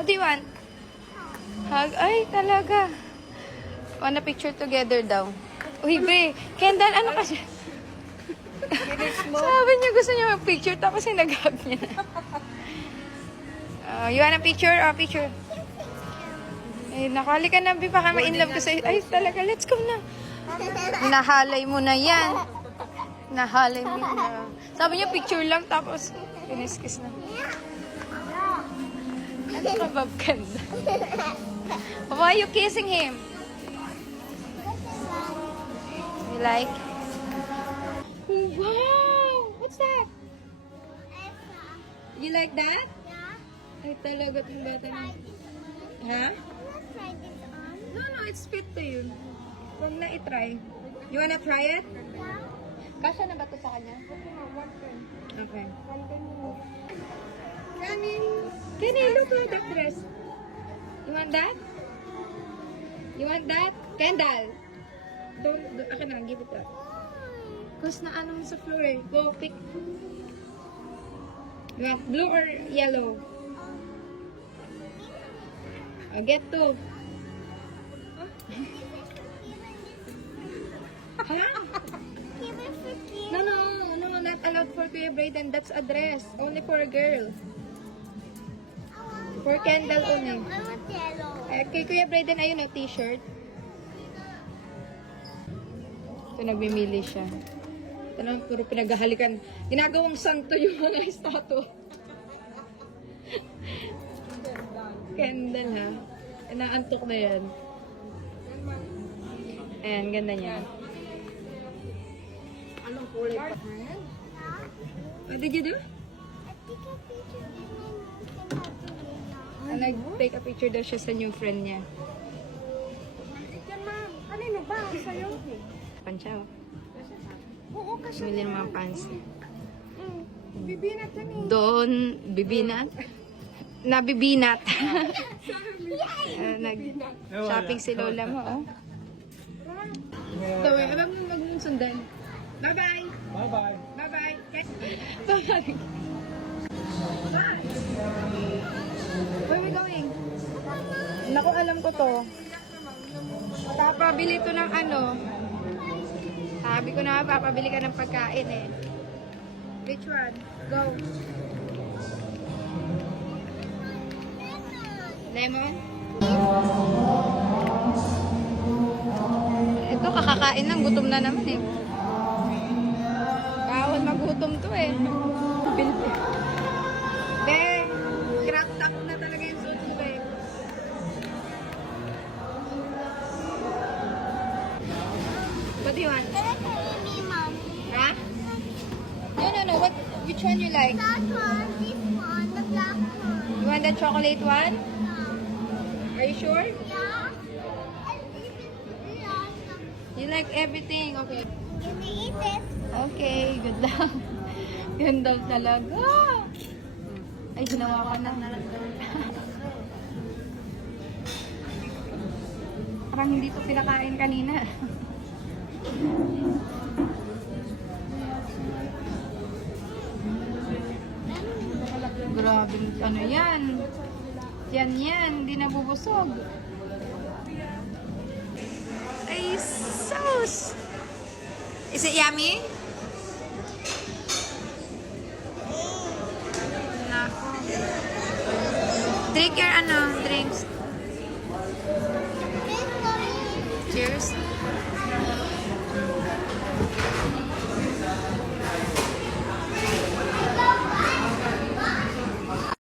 What do you want? Hug? Ay, talaga. Wanna picture together daw. Uy, be. Kendall, ano kasi? Sabi niya gusto niya mag-picture tapos yung nag-hug niya. You want a picture? Picture. Ay, nakali ka na, be. Baka ma-inlove ko sa'yo. Ay, talaga. Let's go na. Nahalay mo na yan. Nahalay mo na. Sabi niya picture lang tapos kiniskis na. Ano ka, Bob Kendall? Why are you kissing him? You like? Wow! What's that? You like that? Ay, talaga itong bata na. Ha? No, it's fit to you. Huwag na i-try. You wanna try it? Kasha na ba ito sa kanya? Okay. Kenny, look at that dress. You want that? You want that? Kendall! Ako na, give it up. Cause na ano mo sa floor eh. Go, pick. You want blue or yellow? Get two. Huh? No, not allowed for Kuya Brayden. That's a dress. Only for a girl. For Kendall only. I want yellow. Kay Kuya Brayden, ayun o, t-shirt. Ito, nagmimili siya. Ito naman, puro pinaghahalikan. Ginagawang santo yung mga statue. Kendall, ha? Inaantok na yan. Ayan, ganda niya. Anong kulay pa? What did you do? Nag-take a picture daw siya sa new friend niya. Yan, ma'am. Kanino ba? Sa'yo? Pancha, Oo, kasi. bumili ng mga pants. Bibinat yan eh. Doon, bibinat. Nabibinat. Nag-shopping si Lola mo, oh. Tawa, abang mo magsundan. Bye-bye! Bye-bye. Bye-bye! Bye-bye! Where are we going? Naku, alam ko to. Papabili to ng ano. Sabi ko na, papabili ka ng pagkain eh. Which one? Go. Lemon? Ito, kakakain lang. Gutom na naman eh. Bawal magutom to eh. Be, crack top na talaga yung suit ko eh. What do you want? Me, mom. Huh? No. Which one you like? That one, this one, the black one. You want the chocolate one? Are you sure? Yeah. And this is awesome. You like everything. Okay. Can we eat this? Okay, good luck. Ganda talaga. Ay, ginawa ka na. Parang hindi to pinakain kanina. Grabe, ano yan? Yan, hindi nabubusog. Ay, sauce! Is it yummy? Nako. Drink your drinks. This one. Cheers.